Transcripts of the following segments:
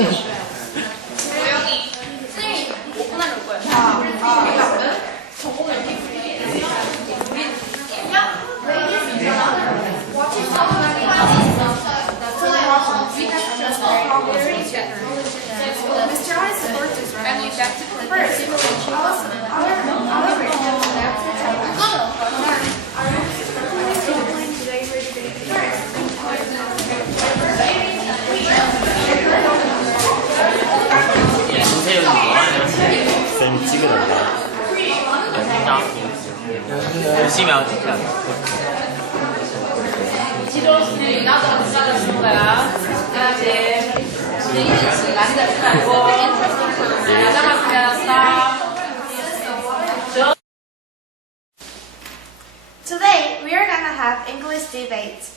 조용히. 선생님 5분 안에 올 거예요. Mr. Ice supports us, right? And we back to First, 김세윤이 뭐하냐? 쌤 찍으라고. 열심히 하고 싶다. 지도는 나도 잘하는 거야. 그다음에 난다 말고 나가면 today we are gonna have English debate.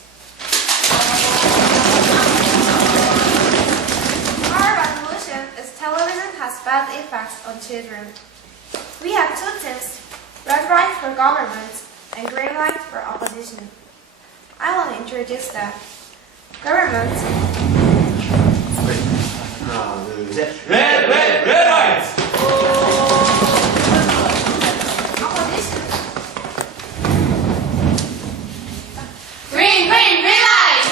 Our resolution is television has bad effects on children. We have two teams, red light for government and green light for opposition. I want to introduce them. Government, 하나, 둘, 셋. 레드 라이트! opposition, green light.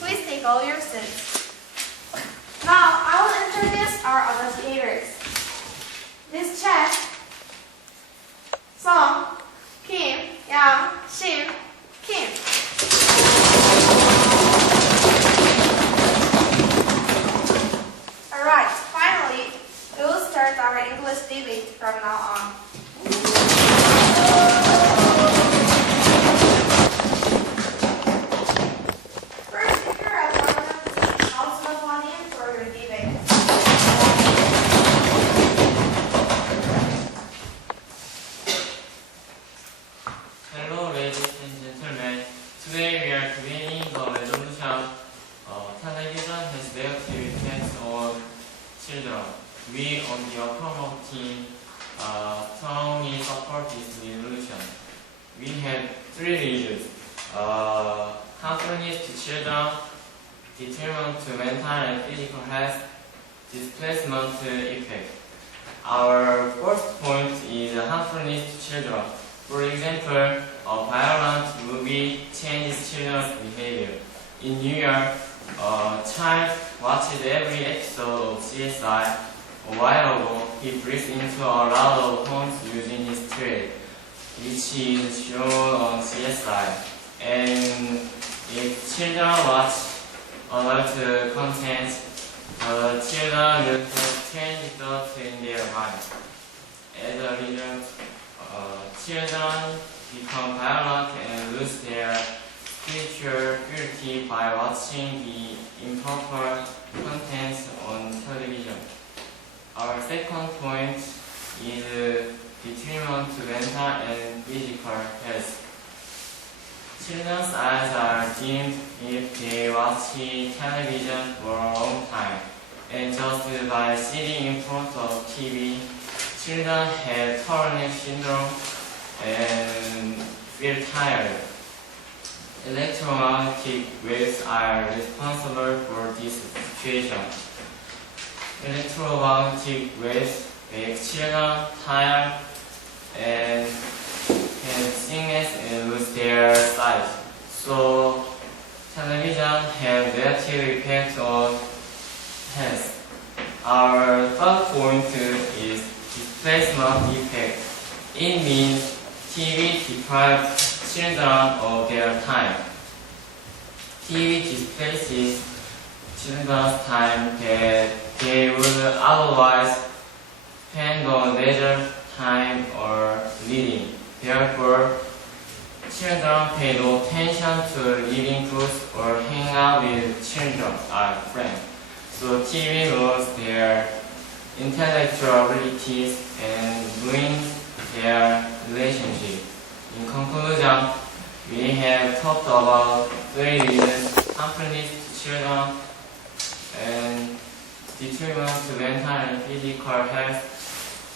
please take all your seats. Now I will introduce our investigators. This chat, Song, Kim, Yang, Shin, Kim. Alright, finally, we will start our English debate from now on. First speaker, I want to Councilman Juanin for your debate. Hello, ladies and gentlemen. Today we are debating the resolution. Television has negative effects on children. We on the affirmative team strongly support this resolution. We have three reasons. Harmfulness to children, detriment to mental and physical health, displacement effect. Our first point is harmfulness to children. For example, a violent movie changes children's behavior. In New York, a child watched every episode of CSI. A while ago, he breaks into a lot of homes using his trade, which is shown on CSI. And if children watch adult content, the children will have strange thoughts in their mind. As a result, children become violent and lose their spiritual purity by watching the improper content on television. Our second point is detriment to mental and physical health. Children's eyes are dimmed if they watch television for a long time, and just by sitting in front of TV, children have turner syndrome and feel tired. Electromagnetic waves are responsible for this situation. Electromagnetic waves make children tired and can sickness and lose their sight. So television have negative effects on health. Our third point is displacement effect. It means TV deprives children of their time. TV displaces children's time that they would otherwise spend on leisure time or reading. Therefore, children pay no attention to reading books or hang out with children or friends. So TV loses their intellectual abilities and ruins their relationship. In conclusion, we have talked about three reasons: harmfulness to children and detriment to mental and physical health,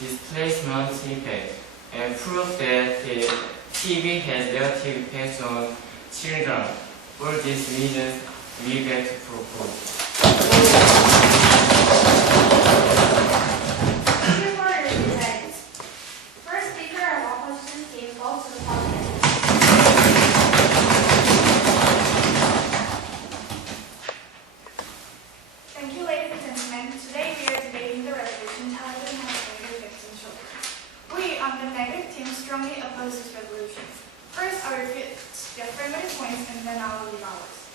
displacement effect, and proof that the TV has negative effects on children. For these reasons, we get to propose. Thank you for your debates. First speaker of opposition team goes to the podium. Thank you, ladies and gentlemen. Today we are debating the resolution television has negative effects on children. We on the negative team strongly oppose this resolution. First, I will repeat the affirmative points and then I will leave ours.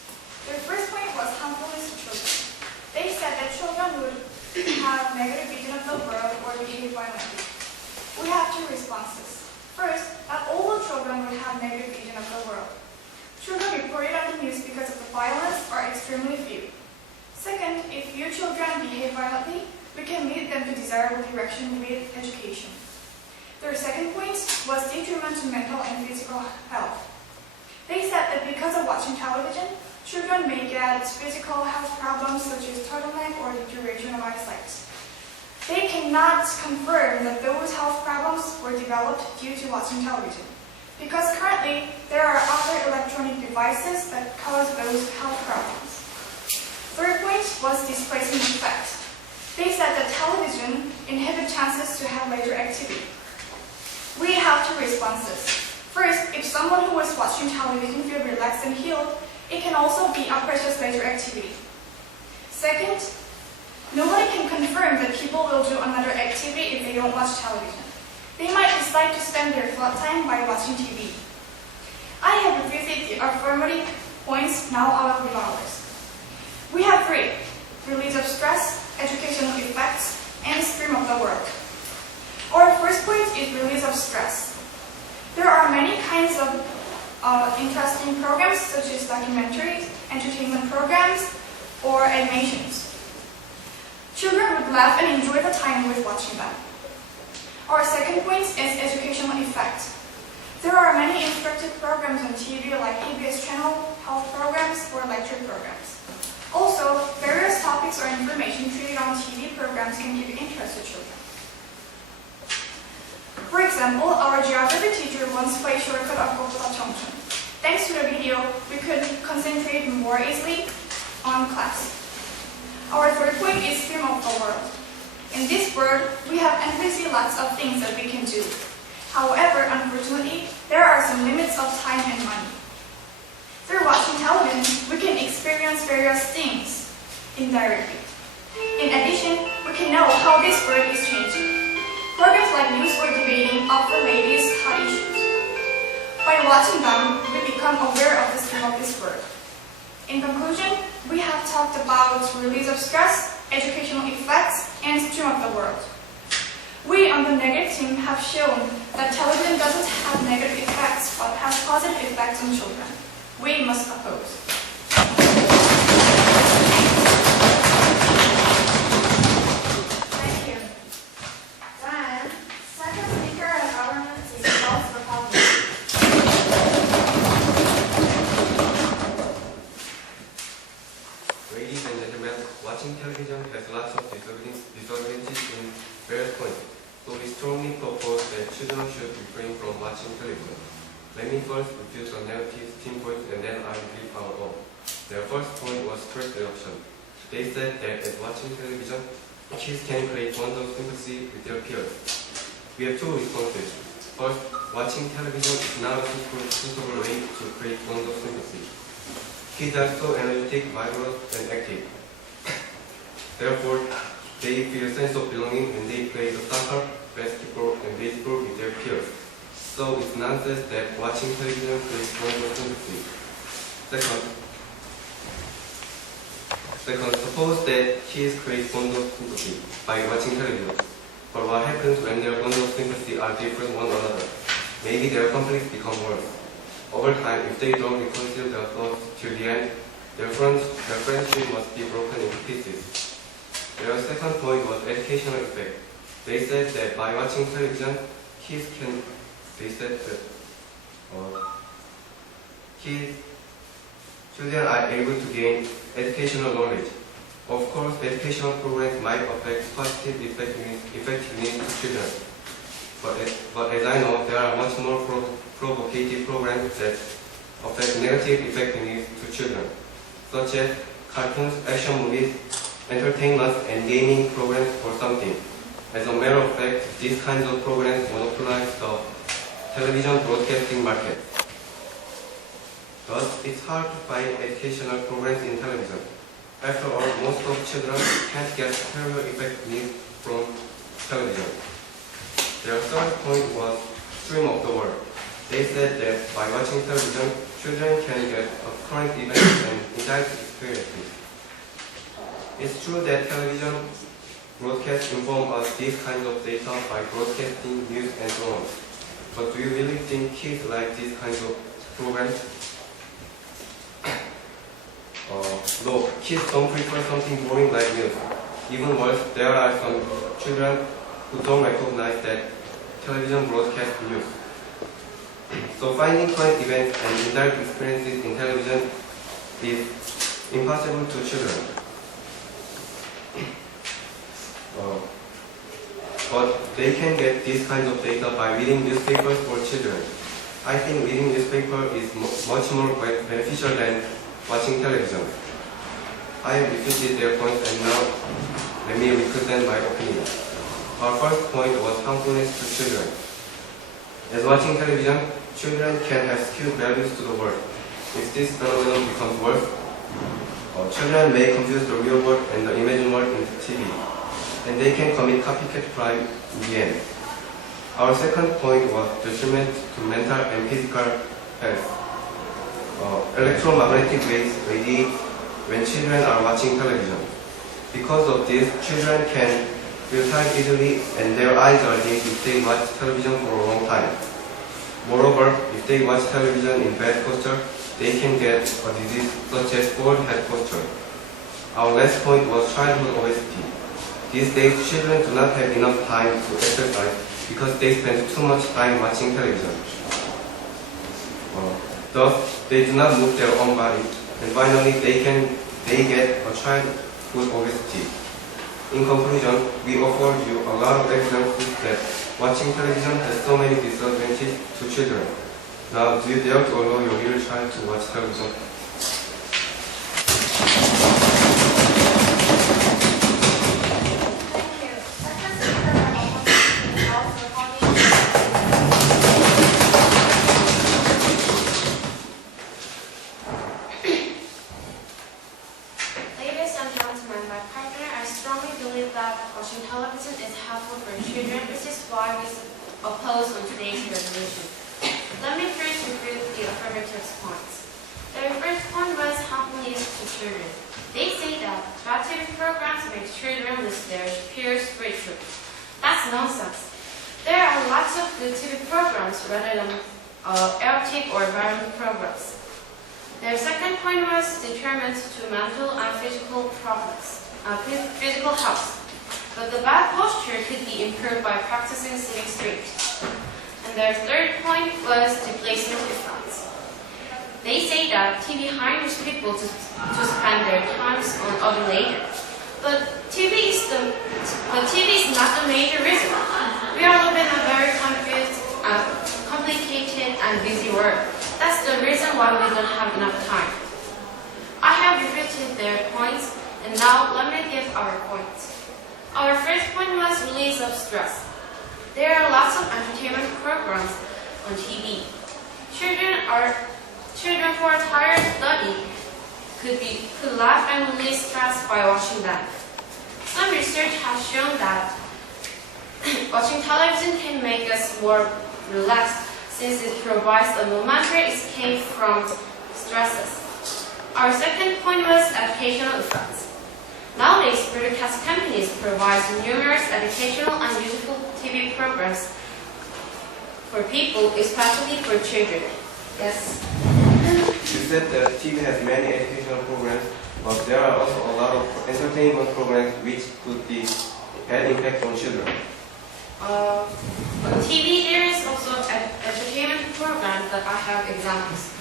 Their first point was harmfulness to children. They said that children would have negative vision of the world or behave violently. We have two responses. First, not all children would have negative vision of the world. Children reported on the news because of the violence are extremely few. Second, if few children behave violently, we can lead them to desirable direction with education. Their second point was detriment to mental and physical health. They said that because of watching television, children may get physical health problems such as turtleneck or deterioration of eyesight. They cannot confirm that those health problems were developed due to watching television, because currently there are other electronic devices that cause those health problems. Third point was displacement effect. They said that television inhibits chances to have leisure activity. We have two responses. First, if someone who is watching television feels relaxed and healed, it can also be a precious leisure activity. Second, nobody can confirm that people will do another activity if they don't watch television. They might decide to spend their flat time by watching TV. I have reviewed the affirmative points, now I will give ours. We have three: release of stress, educational effects, and stream of the world. Our first point is release of stress. There are many kinds of interesting programs such as documentaries, entertainment programs, or animations. Children would laugh and enjoy the time with watching them. Our second point is educational effect. There are many instructive programs on TV like PBS channel, health programs, or lecture programs. Also, various topics or information treated on TV programs can give interest to children. For example, our geography teacher once played shortcut of Daechung. Thanks to the video, we could concentrate more easily on class. Our third point is stream of the world. In this world, we have endlessly lots of things that we can do. However, unfortunately, there are some limits of time and money. Through watching television, we can experience various things indirectly. In addition, we can know how this world is changing. Programs like News or Debating offer ladies hot issues. By watching them, we become aware of the stream of this world. In conclusion, we have talked about release of stress, educational effects, and stream of the world. We on the negative team have shown that television doesn't have negative effects but has positive effects on children. We must oppose. Thank you. Then, second speaker of government is Gulf Republic. Ladies and gentlemen, watching television has lots of disadvantages in various points, so we strongly propose that children should refrain from watching television. Let me first review the negative team points and then I will give our own. Their first point was stress reduction. They said that as watching television, kids can create bonds of sympathy with their peers. We have two responses. First, watching television is not a suitable way to create bonds of sympathy. Kids are so energetic, vigorous, and active. Therefore, they feel a sense of belonging when they play the soccer, basketball, and baseball with their peers. So it's nonsense that watching television creates bonds of sympathy. Second, suppose that kids create bonds of sympathy by watching television. But what happens when their bonds of sympathy are different one another? Maybe their conflicts become worse. Over time, if they don't reconcile their thoughts till the end, their friendship must be broken into pieces. Their second point was educational effect. They said that by watching television, children are able to gain educational knowledge. Of course, educational programs might affect positive effectiveness to children. But as I know, there are much more provocative programs that affect negative effectiveness to children, such as cartoons, action movies, entertainment, and gaming programs or something. As a matter of fact, these kinds of programs monopolize the television broadcasting market. Thus, it's hard to find educational programs in television. After all, most of children can't get stereo effect news from television. Their third point was stream of the world. They said that by watching television, children can get a current events and indirect experiences. It's true that television broadcasts inform us these kinds of data by broadcasting news and so on. But do you really think kids like these kinds of programs? No, kids don't prefer something boring like news. Even worse, there are some children who don't recognize that television broadcasts news. So finding current events and indirect experiences in television is impossible to children. But they can get these kinds of data by reading newspapers for children. I think reading newspaper is much more beneficial than watching television. I have refuted their points and now let me represent my opinion. Our first point was harmfulness to children. As watching television, children can have skewed values to the world. If this phenomenon becomes worse, children may confuse the real world and the imagined world in TV, and they can commit copycat crime in the end. Our second point was detriment to mental and physical health. Electromagnetic waves radiate when children are watching television. Because of this, children can feel tired easily and their eyes are dim if they watch television for a long time. Moreover, if they watch television in bad posture, they can get a disease such as bald head posture. Our last point was childhood obesity. These days, children do not have enough time to exercise because they spend too much time watching television. Thus, they do not move their own body, and finally, they get a childhood obesity. In conclusion, we offered you a lot of examples that watching television has so many disadvantages to children. Now, do you dare to allow your little child to watch television? Thank you. Second speaker is also Holly. Ladies and gentlemen, my partner, I strongly believe that watching television is helpful for children. This is why we oppose on today's resolution. Let me first review the affirmative points. The first point was harmfulness to children. They say that bad TV programs make children lose their pure spiritual. That's nonsense. There are lots of good TV programs rather than erotic or violent programs. Their second point was determined to mental and physical problems, physical health. But the bad posture could be improved by practicing sitting straight. And their third point was displacement effects. They say that TV hinders people to spend their times on other leisure. But TV is not the major reason. We are living in a very confused, complicated, and busy world. That's the reason why we don't have enough time. I have refuted their points, and now let me give our points. Our first point was release of stress. There are lots of entertainment programs on TV. Children who are tired of studying could laugh and release stress by watching them. Some research has shown that watching television can make us more relaxed since it provides a momentary escape from stresses. Our second point was educational effects. Nowadays, broadcast companies provide numerous educational and useful TV programs for people, especially for children. Yes? You said that TV has many educational programs, but there are also a lot of entertainment programs which could be had impact on children. On TV, there is also an entertainment program that I have examples.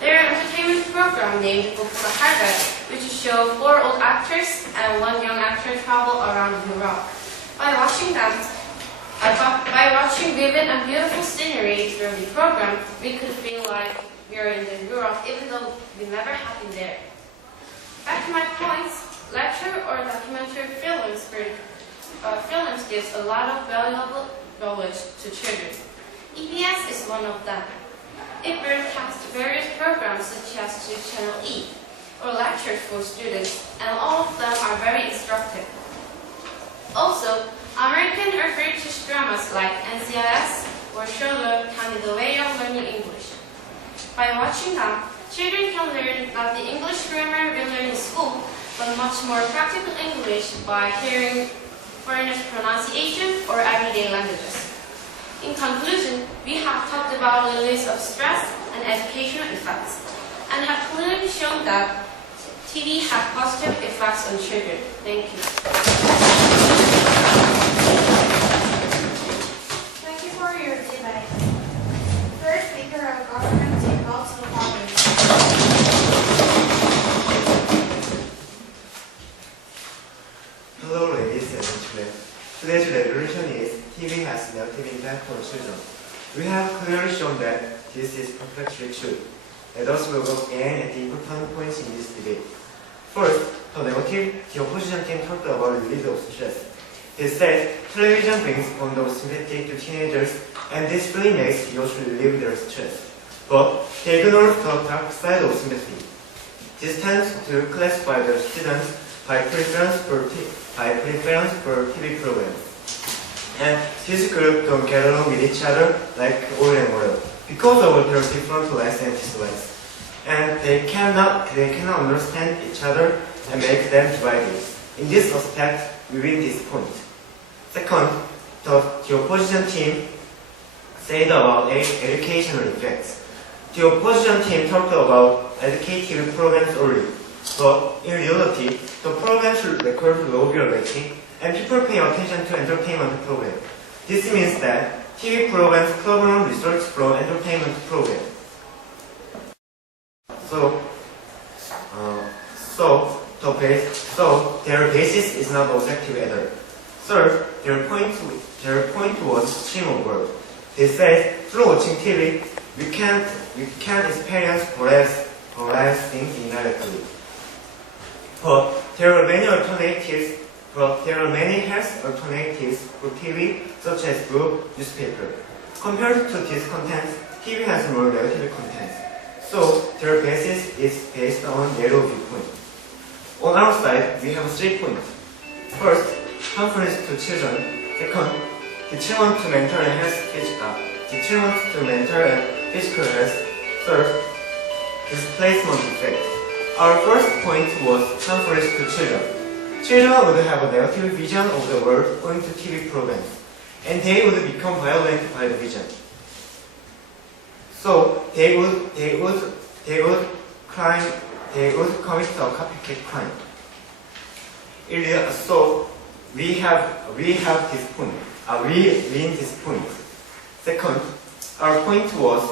There are entertainment program named Popular Harvard, which show 4 old actors and 1 young actor travel around Europe. By watching vivid and beautiful scenery through the program, we could feel like we are in Europe even though we never have been there. Back to my points, lecture or documentary films gives a lot of valuable knowledge to children. EBS is one of them. It broadcasts various programs such as to Channel E or lectures for students, and all of them are very instructive. Also, American or British dramas like NCIS or Sherlock can be the way of learning English. By watching them, children can learn not the English grammar we learn in school, but much more practical English by hearing foreigners' pronunciation or everyday languages. In conclusion, we have talked about the release of stress and educational effects, and have clearly shown that TV has positive effects on children. Thank you. Thank you for your debate. First speaker of government to call to the audience. Hello, ladies and gentlemen. Today's resolution is TV has negative impact on children. We have clearly shown that this is perfectly true. Let us look again at the important points in this debate. First, the opposition team talked about release of stress. They said television brings bond of sympathy to teenagers, and this really makes youth relieve their stress. But they ignore the dark side of sympathy. This tends to classify the students by preference for TV programs. And this group don't get along with each other like oil and water because of their different likes and dislikes. And they cannot understand each other and make them divided. In this aspect, we win this point. Second, the opposition team said about educational effects. The opposition team talked about educative programs only, but in reality, the programs should record lower rating and people pay attention to entertainment program. This means that TV programs cover results from entertainment program. So their basis is not objective either. Third, their point was stream of world. They said through watching TV, we can't experience various things indirectly. But there are many health alternatives for TV, such as book, newspaper. Compared to these contents, TV has more negative contents. So their basis is based on narrow viewpoint. On our side, we have 3 points. First, harmfulness to children. Second, detriment to mental and physical health. Third, displacement effect. Our first point was harmfulness to children. Children would have a negative vision of the world owing to TV programs, and they would become violent by the vision. So they would commit a copycat crime. So we have this point. We win this point. Second, our point was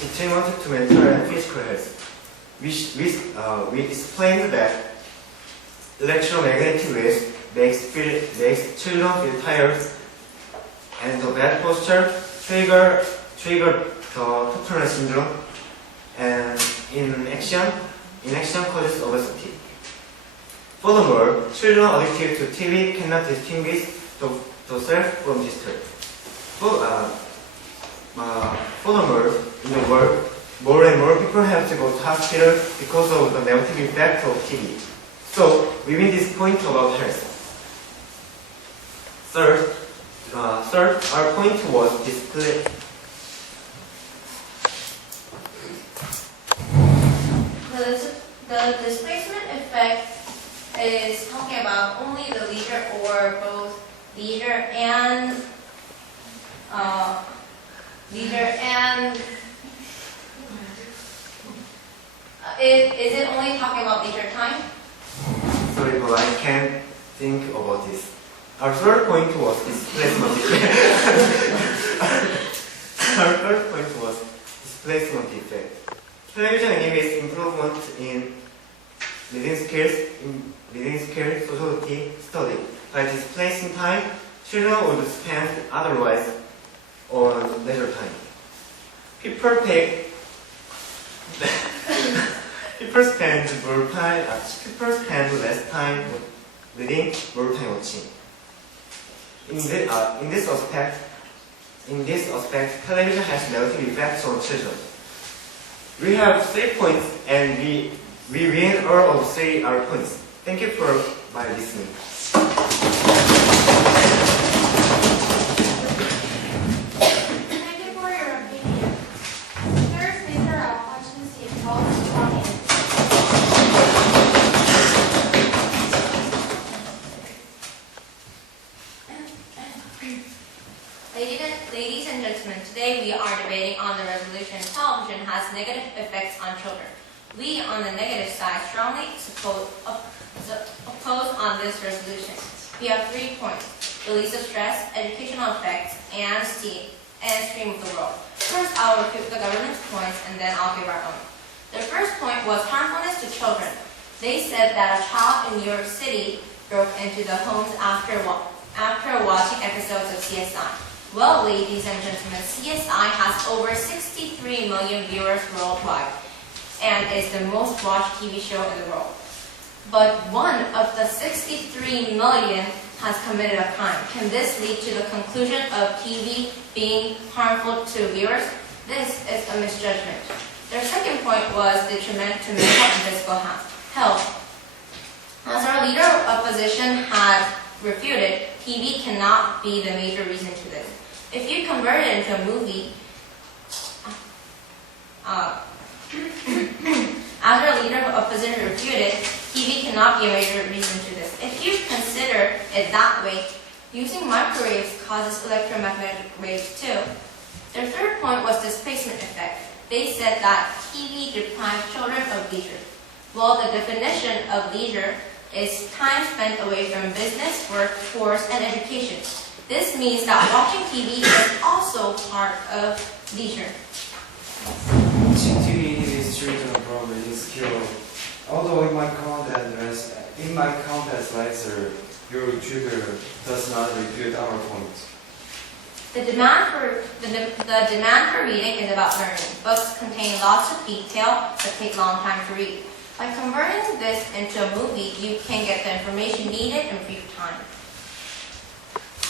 detriment to mental and physical health. We explained that electromagnetic waves makes children feel tired, and the bad posture trigger the Turner syndrome, and inaction causes obesity. Furthermore, children addicted to TV cannot distinguish the self from disturbed. Furthermore, in the world, more and more people have to go to hospital because of the negative effect of TV. So, we win this point about health. Third, our point was display. The displacement effect is talking about only the leisure or both leisure and is it only talking about leisure time? Sorry, but I can't think about this. Our third point was displacement effect. Our third point was displacement effect. Television enables improvement in reading skills, society, study. By displacing time, children would spend otherwise on leisure time. People pay People spend less time reading, more time watching. In this aspect, television has negative effects on children. We have 3 points, and we win all of 3 our points. Thank you for my listening. Thank you for your opinion. Third speaker of Washington is Ladies and gentlemen, today we are debating on the resolution television has negative effects on children. We on the negative side strongly oppose on this resolution. We have 3 points: release of stress, educational effects, and stream of the world. First, I will refute the government's points, and then I'll give our own. The first point was harmfulness to children. They said that a child in New York City broke into the homes after watching episodes of CSI. Well, ladies and gentlemen, CSI has over 63 million viewers worldwide and is the most watched TV show in the world. But one of the 63 million has committed a crime. Can this lead to the conclusion of TV being harmful to viewers? This is a misjudgment. Their second point was detriment to mental and physical health. As our leader of opposition had refuted, TV cannot be the major reason to this. If you convert it into a movie, as our leader of opposition refuted, TV cannot be a major reason to this. If you consider it that way, using microwaves causes electromagnetic waves too. Their third point was displacement effect. They said that TV deprives children of leisure. Well, the definition of leisure is time spent away from business, work, chores, and education. This means that watching TV is also part of leisure. Watching TV is children from reading skill. Although it might count as lesser, your tutor does not refute our point. The demand for reading is about learning. Books contain lots of detail that take a long time to read. By converting this into a movie, you can get the information needed in brief time.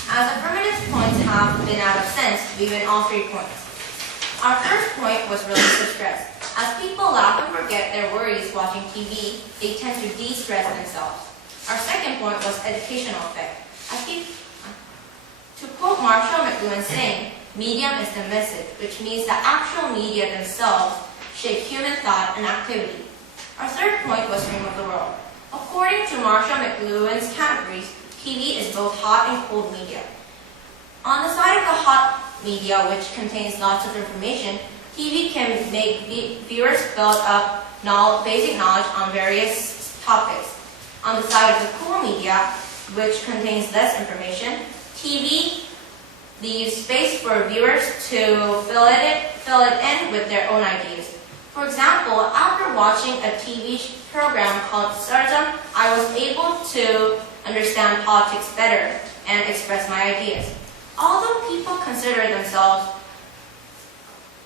As affirmative points have been out of sense, we win all 3 points. Our first point was release of stress. As people laugh and forget their worries watching TV, they tend to de-stress themselves. Our second point was educational effect. To quote Marshall McLuhan's saying, medium is the message, which means the actual media themselves shape human thought and activity. Our third point was stream of the world. According to Marshall McLuhan's categories, TV is both hot and cold media. On the side of the hot media, which contains lots of information, TV can make viewers build up basic knowledge on various topics. On the side of the cool media, which contains less information, TV leaves space for viewers to fill it in with their own ideas. For example, after watching a TV program called Stardom, I was able to understand politics better and express my ideas. Although people consider themselves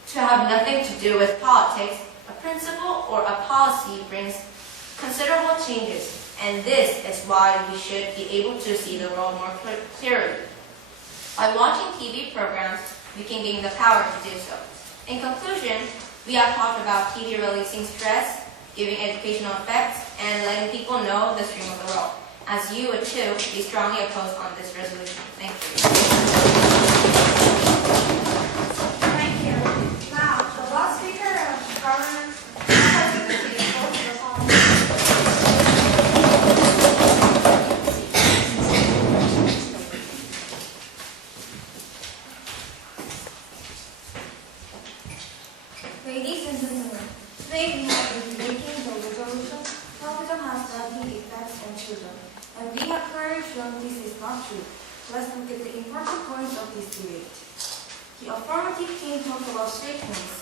to have nothing to do with politics, a principle or a policy brings considerable changes, and this is why we should be able to see the world more clearly. By watching TV programs, we can gain the power to do so. In conclusion, we have talked about TV releasing stress, giving educational effects, and letting people know the stream of the world. As you would too, we strongly oppose on this resolution. Thank you. Thank you. Now, the last speaker of government presidency is the following. Ladies and gentlemen, today we have been debating the resolution television has negative effects on children, and we have clearly shown this is not true. Let's look at the important points of this debate. The affirmative team talked about 3 points: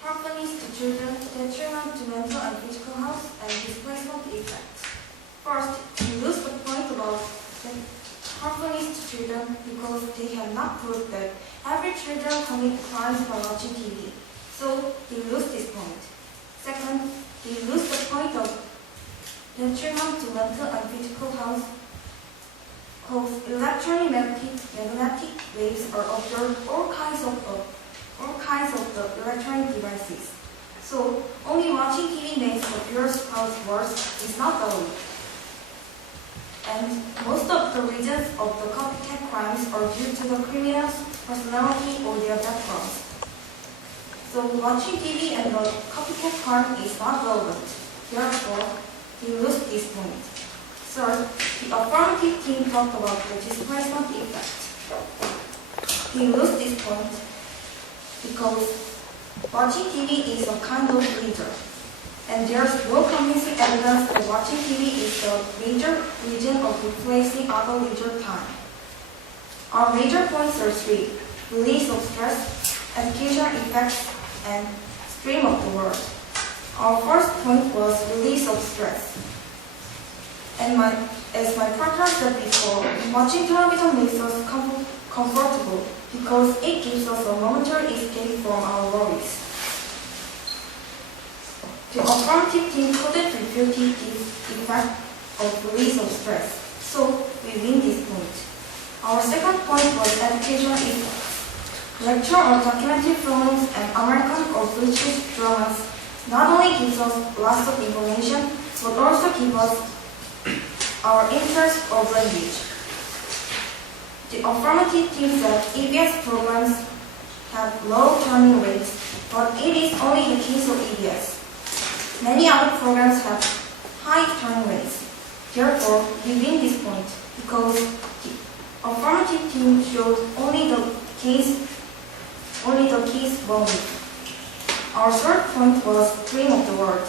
harmfulness to children, detriment to mental and physical health, and displacement effects. First, we lose the point about the harmfulness to children because they have not proved that every children commit crimes by watching TV. So we lose this point. Second, they lose the point of detriment to mental and physical health. Cause electromagnetic waves are observed all kinds of the electronic devices. So only watching TV makes the viewers' health worse is not valid. And most of the reasons of the copycat crimes are due to the criminal's personality or their backgrounds. So watching TV and the copycat crime is not relevant. Therefore, they lose this point. Third, the affirmative team talked about the displacement effect. They lose this point because watching TV is a kind of leisure, and there's no convincing evidence that watching TV is the major reason of replacing other leisure time. Our major points are three: release of stress, education effects, and stream of the world. Our first point was release of stress. And as my partner said before, watching television makes us comfortable because it gives us a momentary escape from our worries. The affirmative team couldn't refute this effect of release of stress, so we win this point. Our second point was education effects. Lecture or documentary films and American or British dramas not only gives us lots of information, but also give us our interest or language. The affirmative team said EBS programs have low turning rates, but it is only the case of EBS. Many other programs have high turning rates. Therefore, we win this point because the affirmative team showed only the case one week. Our third point was dream of the world.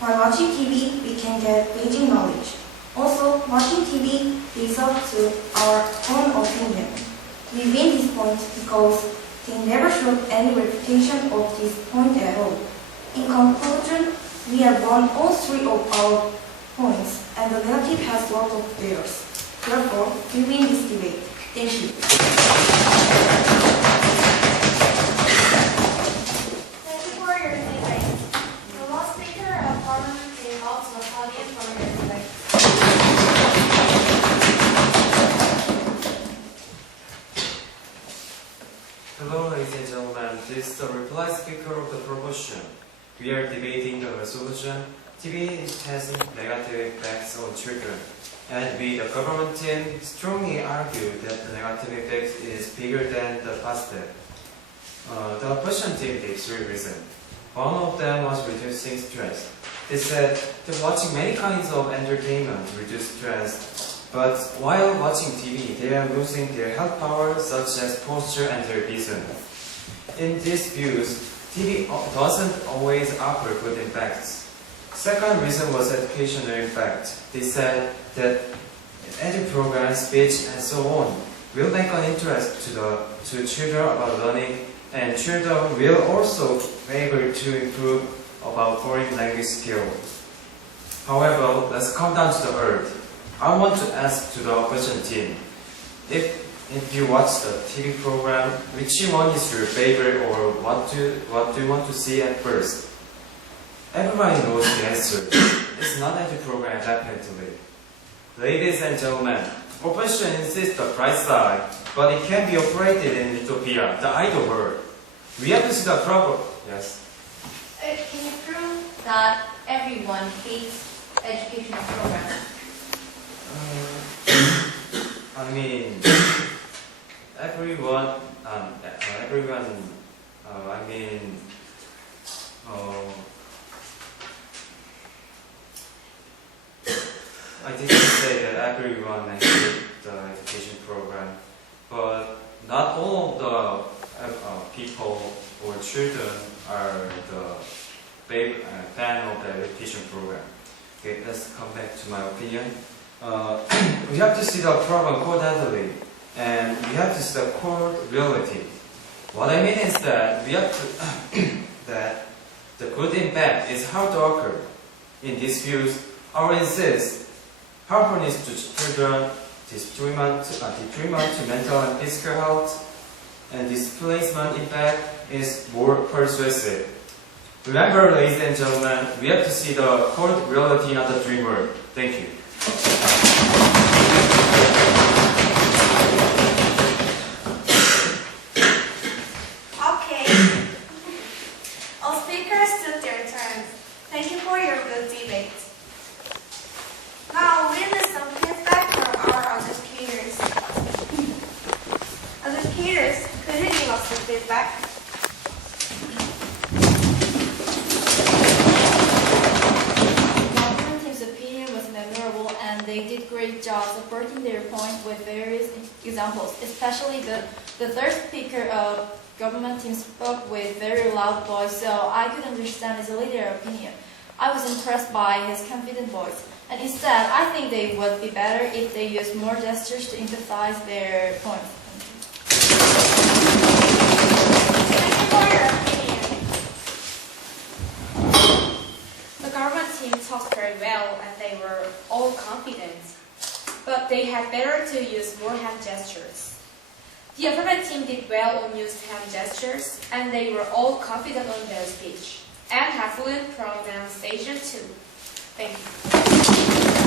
By watching TV, we can get Beijing knowledge. Also, watching TV leads up to our own opinion. We win this point because they never showed any reputation of this point at all. In conclusion, we have won all three of our points, and the negative has lots of theirs. Therefore, we win this debate. Thank you. Thank you for your debate. The last speaker of Parliament involves the podium for your debate. Hello, ladies and gentlemen. This is the reply speaker of the proposition. We are debating the resolution. TV has negative effects on children, and we, the government team, strongly argue that the negative effect is bigger than the positive. The opposition team gave three reasons. One of them was reducing stress. They said that watching many kinds of entertainment reduces stress, but while watching TV, they are losing their health power, such as posture and their vision. In these views, TV doesn't always offer good impacts. Second reason was educational impact. They said that edu programs, speech, and so on will make an interest to children about learning, and children will also be able to improve about foreign language skills. However, let's come down to the earth. I want to ask to the opposition team, if you watch the TV program, which one is your favorite, or what do you want to see at first? Everybody knows the answer. It's not a program, definitely. Ladies and gentlemen, opposition insists the bright side, but it can be operated in utopia, the ideal world. We have to see the problem. Yes. Can you prove that everyone hates educational programs? I mean, everyone. I didn't say that everyone hates the education program, but not all of the people or children are the fan of the education program. Okay, let's come back to my opinion. We have to see the problem coordinately, and we have to see the core reality. What I mean is that we have to that the good impact is how to occur. In these views, our insist harmonies to children, detriment to mental and physical health, and displacement impact is more persuasive. Remember, ladies and gentlemen, we have to see the cold reality, not the dream world. Thank you. Okay. All speakers took their turns. Thank you for your good debate. Now we need some feedback from our educators. Educators, could you give us some feedback? Government team's opinion was memorable and they did great job supporting their point with various examples, especially the third speaker of government team spoke with very loud voice, so I could understand easily their opinion. I was impressed by his confident voice, and instead, I think they would be better if they used more gestures to emphasize their point. Thank you for your opinion. The government team talked very well and they were all confident, but they had better to use more hand gestures. The affirmative team did well on used hand gestures and they were all confident on their speech and have fluent pronunciation too. Thank you.